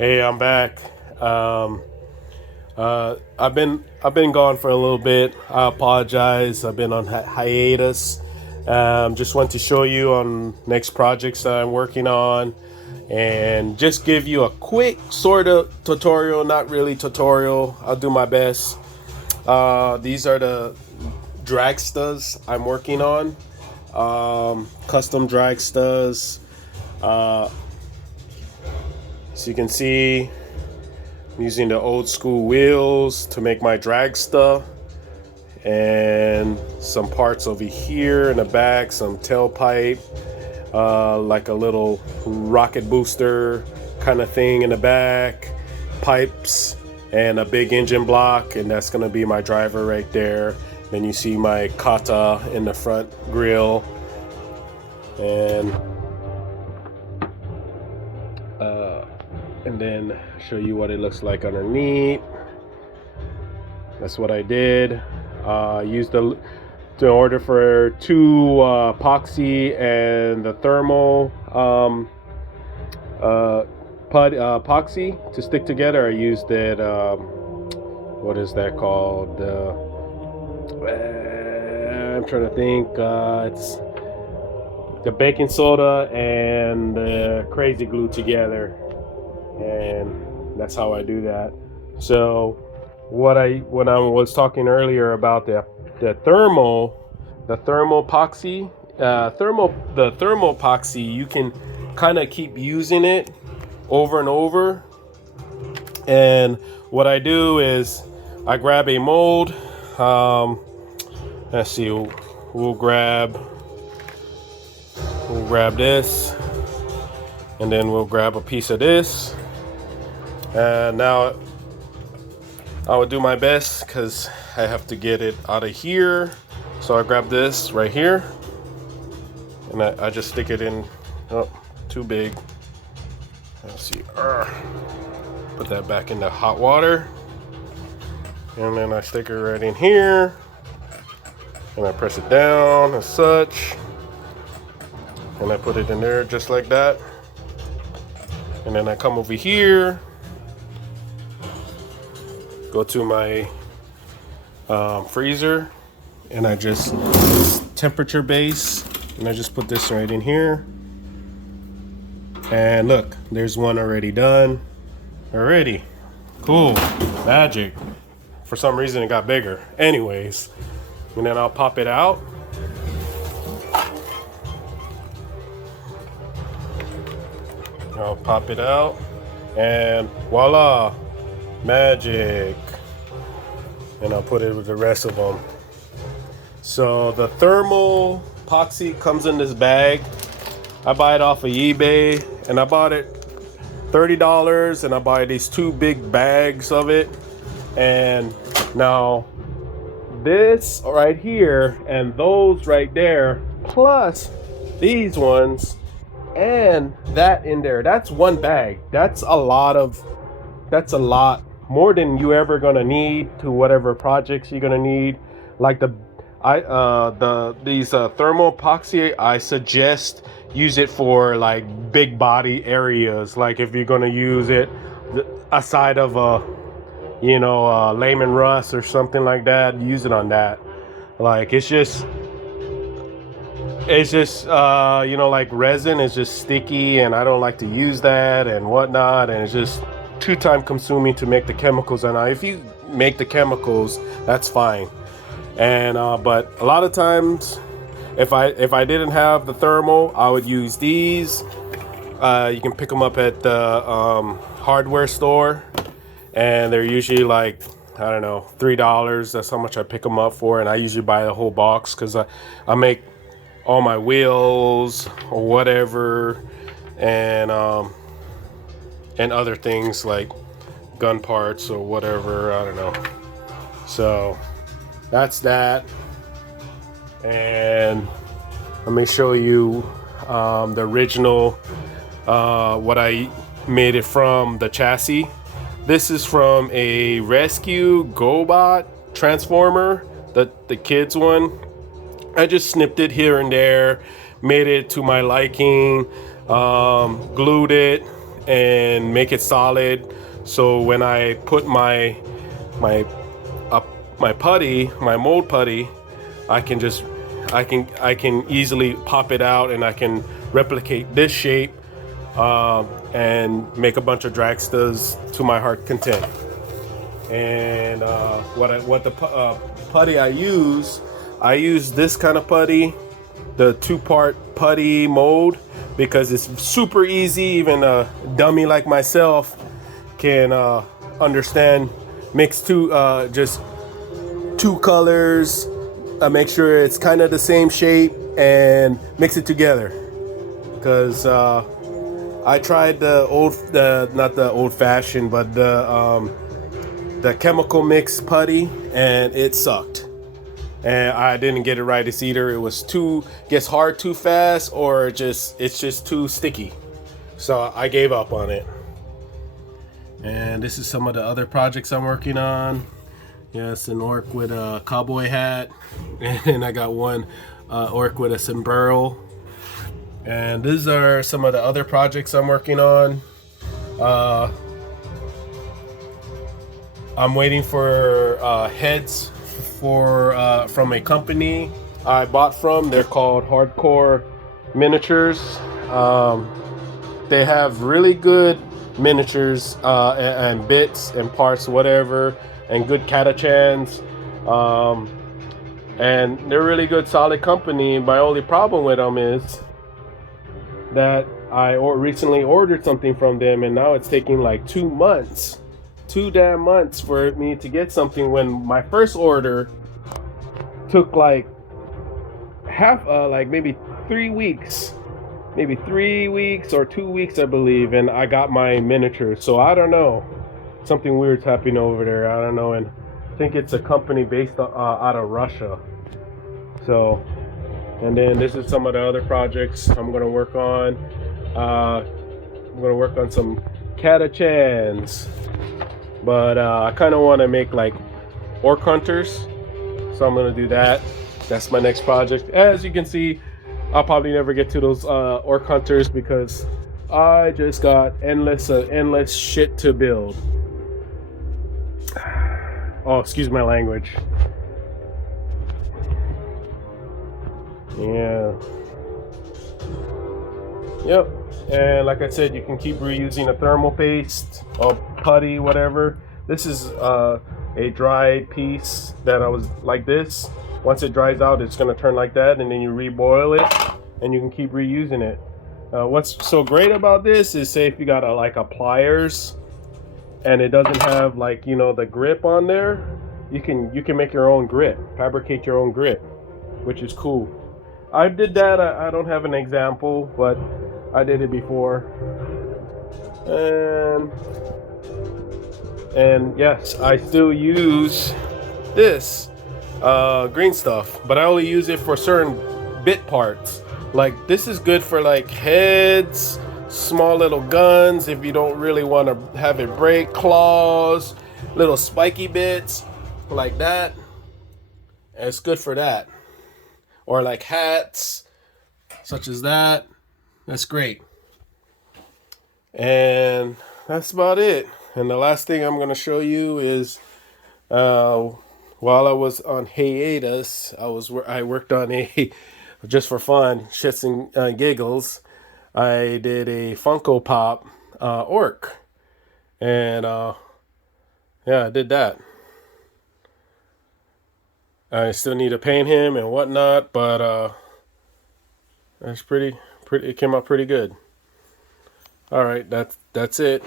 Hey, I'm back. Um, I've been gone for a little bit. I apologize. I've been on hiatus. Just want to show you on next projects that I'm working on, and just give you a quick sort of tutorial. Not really tutorial. I'll do my best. These are the dragstas I'm working on. Custom dragstas. So you can see I'm using the old school wheels to make my dragsta, and some parts over here in the back, some tailpipe, like a little rocket booster kind of thing in the back, pipes, and a big engine block, and that's gonna be my driver right there. Then you see my kata in the front grill, and then show you what it looks like underneath. That's what I did. Used the to order for two epoxy and the thermal epoxy to stick together. I used it. What is that called? I'm trying to think. It's the baking soda and the crazy glue together, and that's how I do that. So when I was talking earlier about the thermal epoxy, the thermal epoxy, you can kind of keep using it over and over. And what I do is I grab a mold. Let's see, we'll grab this, and then we'll grab a piece of this. And now I would do my best because I have to get it out of here. So I grab this right here, and I just stick it in. Oh, too big. Let's see. Put that back in the hot water, and then I stick it right in here, and I press it down as such, and I put it in there just like that. And then I come over here, go to my freezer, and I just temperature base, and I just put this right in here. And look, there's one already done. Already. Cool. Magic. For some reason it got bigger. Anyways, and then I'll pop it out. I'll pop it out, and voila, magic. And I'll put it with the rest of them. So the thermal epoxy comes in this bag. I buy it off of eBay, and I bought it $30, and I buy these two big bags of it. And now this right here and those right there, plus these ones and that in there, that's one bag. That's a lot more than you ever gonna need to whatever projects you're gonna need. Like these thermal epoxy, I suggest use it for like big body areas. Like if you're gonna use it aside of a layman rust or something like that, use it on that. Like it's just like resin is just sticky, and I don't like to use that and whatnot, and it's just too time consuming to make the chemicals. And if you make the chemicals, that's fine. And but a lot of times, if I didn't have the thermal, I would use these. You can pick them up at the hardware store, and they're usually like, I don't know, $3. That's how much I pick them up for, and I usually buy the whole box because I make all my wheels or whatever, and other things like gun parts or whatever, I don't know. So that's that. And let me show you the original, what I made it from, the chassis. This is from a Rescue GoBot transformer, the kids one. I just snipped it here and there, made it to my liking, glued it, and make it solid. So when I put my putty, my mold putty, I can easily pop it out, and I can replicate this shape and make a bunch of Dragstas to my heart content. And what the putty I use this kind of putty, the 2-part putty mold, because it's super easy. Even a dummy like myself can understand mix just two colors, make sure it's kind of the same shape, and mix it together. Because I tried not the old fashioned, but the chemical mix putty, and it sucked. And I didn't get it right. It's either it was gets hard too fast, or it's just too sticky. So I gave up on it. And this is some of the other projects I'm working on. Yes, an orc with a cowboy hat, and I got one orc with a sombrero. And these are some of the other projects I'm working on. I'm waiting for heads from a company I bought from. They're called Hardcore Miniatures. They have really good miniatures and bits and parts, whatever, and good catachans. And they're really good, solid company. My only problem with them is that I recently ordered something from them, and now it's taking like 2 months. 2 damn months for me to get something, when my first order took like maybe 3 weeks, or 2 weeks, I believe, and I got my miniature. So I don't know, something weird's happening over there. I don't know, and I think it's a company based out of Russia. So, and then this is some of the other projects I'm gonna work on. I'm gonna work on some catachans. But I kind of want to make like orc hunters, so I'm gonna do that. That's my next project. As you can see, I'll probably never get to those orc hunters, because I just got endless shit to build. Oh, excuse my language. Yeah. Yep. And like I said, you can keep reusing a thermal paste or putty, whatever. This is a dried piece that I was like this. Once it dries out, it's going to turn like that, and then you reboil it, and you can keep reusing it. What's so great about this is, say if you got a pliers, and it doesn't have the grip on there, you can make your own grip, fabricate your own grip, which is cool. I did that. I don't have an example, but I did it before. And yes, I still use this green stuff, but I only use it for certain bit parts. Like this is good for like heads, small little guns, if you don't really want to have it break, claws, little spiky bits like that. And it's good for that. Or like hats, such as that. That's great. And that's about it. And the last thing I'm going to show you is while I was on hiatus, I worked on just for fun, shits and giggles, I did a Funko Pop orc. And yeah, I did that. I still need to paint him and whatnot, but it's pretty. It came out pretty good. All right, that's it.